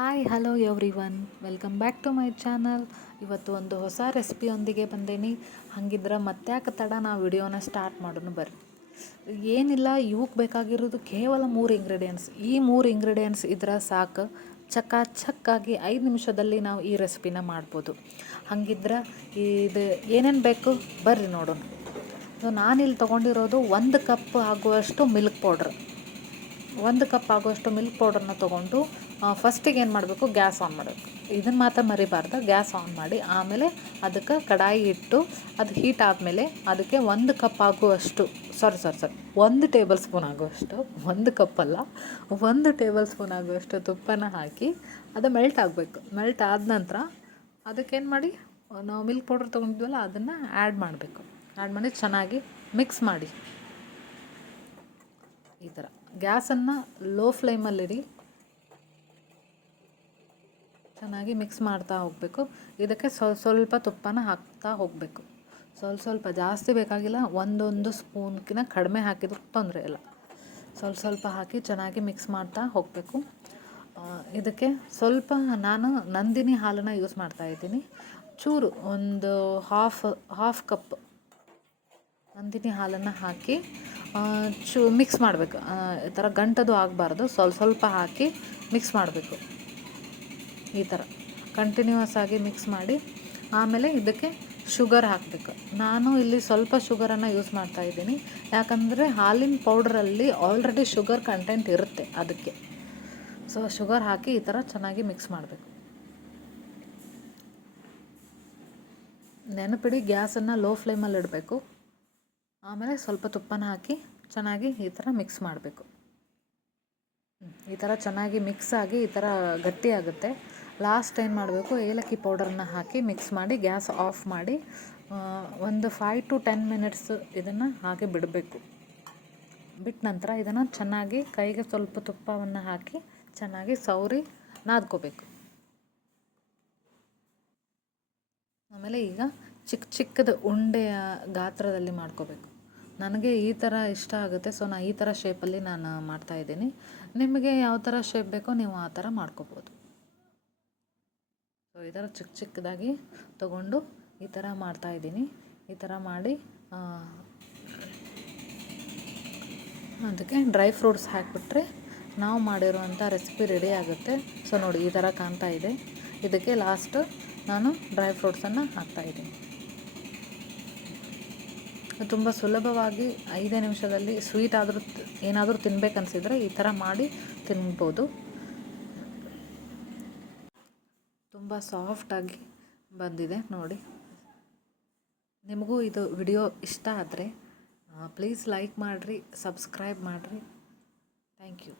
Hi hello everyone welcome back to my channel ಇವತ್ತು ಒಂದು ಹೊಸ ರೆಸಿಪಿಯೊಂದಿಗೆ ಬಂದೇನಿ. ಹಾಗಿದ್ರೆ ಮತ್ತ್ಯಾಕೆ ತಡ ನಾವು ವಿಡಿಯೋನ ಸ್ಟಾರ್ಟ್ ಮಾಡೋಣ ಬರ್ರಿ. ಏನಿಲ್ಲ ಇವಕ್ಕೆ ಬೇಕಾಗಿರೋದು ಕೇವಲ ಮೂರು ಇಂಗ್ರೀಡಿಯೆಂಟ್ಸ್ ಈ ಮೂರು ಇಂಗ್ರೀಡಿಯೆಂಟ್ಸ್ ಇದ್ರೆ ಸಾಕು. ಚಕ್ಕ ಚಕ್ಕಾಗಿ ಐದು ನಿಮಿಷದಲ್ಲಿ ನಾವು ಈ ರೆಸಿಪಿನ ಮಾಡ್ಬೋದು. ಹಾಗಿದ್ರೆ ಇದು ಏನೇನು ಬೇಕು ಬರ್ರಿ ನೋಡೋಣ. ಸೊ ನಾನಿಲ್ಲಿ ತೊಗೊಂಡಿರೋದು ಒಂದು ಕಪ್ ಆಗುವಷ್ಟು ಮಿಲ್ಕ್ ಪೌಡ್ರ್ ಒಂದು ಕಪ್ ಆಗುವಷ್ಟು ಮಿಲ್ಕ್ ಪೌಡ್ರನ್ನ ತೊಗೊಂಡು ಫಸ್ಟಿಗೆ ಏನು ಮಾಡಬೇಕು? ಗ್ಯಾಸ್ ಆನ್ ಮಾಡಬೇಕು. ಇದನ್ನು ಮಾತ್ರ ಮರಿಬಾರ್ದು. ಗ್ಯಾಸ್ ಆನ್ ಮಾಡಿ, ಆಮೇಲೆ ಅದಕ್ಕೆ ಕಡಾಯಿ ಇಟ್ಟು, ಅದು ಹೀಟ್ ಆದಮೇಲೆ ಅದಕ್ಕೆ ಒಂದು ಕಪ್ ಆಗುವಷ್ಟು ಸಾರಿ ಸಾರಿ ಸಾರಿ ಒಂದು ಟೇಬಲ್ ಸ್ಪೂನ್ ಆಗುವಷ್ಟು, ಒಂದು ಕಪ್ಪಲ್ಲ ಒಂದು ಟೇಬಲ್ ಸ್ಪೂನ್ ಆಗುವಷ್ಟು ತುಪ್ಪನ ಹಾಕಿ ಅದು ಮೆಲ್ಟ್ ಆಗಬೇಕು. ಮೆಲ್ಟ್ ಆದ ನಂತರ ಅದಕ್ಕೇನು ಮಾಡಿ? ನಾವು ಮಿಲ್ಕ್ ಪೌಡರ್ ತೊಗೊಂಡಿದ್ವಲ್ಲ, ಅದನ್ನು ಆ್ಯಡ್ ಮಾಡಬೇಕು. ಆ್ಯಡ್ ಮಾಡಿ, ಚೆನ್ನಾಗಿ ಮಿಕ್ಸ್ ಮಾಡಿ. ಗ್ಯಾಸನ್ನು ಲೋ ಫ್ಲೇಮಲ್ಲಿಡಿ ಚೆನ್ನಾಗಿ ಮಿಕ್ಸ್ ಮಾಡ್ತಾ ಹೋಗಬೇಕು. ಇದಕ್ಕೆ ಸ್ವಲ್ಪ ಸ್ವಲ್ಪ ತುಪ್ಪನ ಹಾಕ್ತಾ ಹೋಗಬೇಕು. ಸ್ವಲ್ಪ ಸ್ವಲ್ಪ ಜಾಸ್ತಿ ಬೇಕಾಗಿಲ್ಲ, ಒಂದೊಂದು ಸ್ಪೂನ್ಕಿನ ಕಡಿಮೆ ಹಾಕಿದ್ರು ತೊಂದರೆ ಇಲ್ಲ. ಸ್ವಲ್ಪ ಸ್ವಲ್ಪ ಹಾಕಿ ಚೆನ್ನಾಗಿ ಮಿಕ್ಸ್ ಮಾಡ್ತಾ ಹೋಗಬೇಕು. ಇದಕ್ಕೆ ಸ್ವಲ್ಪ ನಾನು ನಂದಿನಿ ಹಾಲನ್ನು ಯೂಸ್ ಮಾಡ್ತಾ ಇದ್ದೀನಿ. ಚೂರು ಒಂದು ಹಾಫ್ ಹಾಫ್ ಕಪ್ ನಂದಿನಿ ಹಾಲನ್ನು ಹಾಕಿ ಚೂ ಮಿಕ್ಸ್ ಮಾಡಬೇಕು. ಈ ಥರ ಗಂಟದು ಆಗಬಾರ್ದು. ಸ್ವಲ್ಪ ಸ್ವಲ್ಪ ಹಾಕಿ ಮಿಕ್ಸ್ ಮಾಡಬೇಕು. ಈ ಥರ ಕಂಟಿನ್ಯೂಸ್ ಆಗಿ ಮಿಕ್ಸ್ ಮಾಡಿ, ಆಮೇಲೆ ಇದಕ್ಕೆ ಶುಗರ್ ಹಾಕಬೇಕು. ನಾನು ಇಲ್ಲಿ ಸ್ವಲ್ಪ ಶುಗರನ್ನು ಯೂಸ್ ಮಾಡ್ತಾ ಇದ್ದೀನಿ. ಯಾಕಂದರೆ ಹಾಲಿನ ಪೌಡ್ರಲ್ಲಿ ಆಲ್ರೆಡಿ ಶುಗರ್ ಕಂಟೆಂಟ್ ಇರುತ್ತೆ ಅದಕ್ಕೆ. ಸೊ ಶುಗರ್ ಹಾಕಿ ಈ ಥರ ಚೆನ್ನಾಗಿ ಮಿಕ್ಸ್ ಮಾಡಬೇಕು. ನೆನಪಿಡಿ, ಗ್ಯಾಸನ್ನು ಲೋ ಫ್ಲೇಮಲ್ಲಿ ಇಡಬೇಕು. ಆಮೇಲೆ ಸ್ವಲ್ಪ ತುಪ್ಪನ ಹಾಕಿ ಚೆನ್ನಾಗಿ ಈ ಥರ ಮಿಕ್ಸ್ ಮಾಡಬೇಕು. ಈ ಥರ ಚೆನ್ನಾಗಿ ಮಿಕ್ಸ್ ಆಗಿ ಈ ಥರ ಗಟ್ಟಿ ಆಗುತ್ತೆ. ಲಾಸ್ಟ್ ಏನು ಮಾಡಬೇಕು, ಏಲಕ್ಕಿ ಪೌಡರನ್ನ ಹಾಕಿ ಮಿಕ್ಸ್ ಮಾಡಿ ಗ್ಯಾಸ್ ಆಫ್ ಮಾಡಿ ಒಂದು ಫೈವ್ ಟು ಟೆನ್ ಮಿನಿಟ್ಸ್ ಇದನ್ನು ಹಾಗೆ ಬಿಡಬೇಕು. ಬಿಟ್ಟ ನಂತರ ಇದನ್ನು ಚೆನ್ನಾಗಿ ಕೈಗೆ ಸ್ವಲ್ಪ ತುಪ್ಪವನ್ನು ಹಾಕಿ ಚೆನ್ನಾಗಿ ಸೌರಿ ನಾದ್ಕೋಬೇಕು. ಆಮೇಲೆ ಈಗ ಚಿಕ್ಕ ಚಿಕ್ಕದ ಉಂಡೆಯ ಗಾತ್ರದಲ್ಲಿ ಮಾಡ್ಕೋಬೇಕು. ನನಗೆ ಈ ಥರ ಇಷ್ಟ ಆಗುತ್ತೆ, ಸೊ ನಾನು ಈ ಥರ ಶೇಪಲ್ಲಿ ನಾನು ಮಾಡ್ತಾಯಿದ್ದೀನಿ ನಿಮಗೆ ಯಾವ ಥರ ಶೇಪ್ ಬೇಕೋ ನೀವು ಆ ಥರ ಮಾಡ್ಕೋಬೋದು. ಸೊ ಈ ಥರ ಚಿಕ್ಕ ಚಿಕ್ಕದಾಗಿ ತಗೊಂಡು ಈ ಥರ ಮಾಡ್ತಾಯಿದ್ದೀನಿ ಈ ಥರ ಮಾಡಿ ಅದಕ್ಕೆ ಡ್ರೈ ಫ್ರೂಟ್ಸ್ ಹಾಕಿಬಿಟ್ರೆ ನಾವು ಮಾಡಿರುವಂಥ ರೆಸಿಪಿ ರೆಡಿ ಆಗುತ್ತೆ. ಸೊ ನೋಡಿ ಈ ಥರ ಕಾಣ್ತಾ ಇದೆ. ಇದಕ್ಕೆ ಲಾಸ್ಟ್ ನಾನು ಡ್ರೈ ಫ್ರೂಟ್ಸನ್ನು ಹಾಕ್ತಾಯಿದ್ದೀನಿ ತುಂಬ ಸುಲಭವಾಗಿ ಐದೇ ನಿಮಿಷದಲ್ಲಿ ಸ್ವೀಟ್ ಆದರೂ ಏನಾದರೂ ತಿನ್ಬೇಕನ್ಸಿದ್ರೆ ಈ ಥರ ಮಾಡಿ ತಿನ್ಬೋದು. ತುಂಬ ಸಾಫ್ಟಾಗಿ ಬಂದಿದೆ ನೋಡಿ. ನಿಮಗೂ ಇದು ವಿಡಿಯೋ ಇಷ್ಟ ಆದರೆ ಪ್ಲೀಸ್ ಲೈಕ್ ಮಾಡಿರಿ, ಸಬ್ಸ್ಕ್ರೈಬ್ ಮಾಡಿರಿ. Thank you.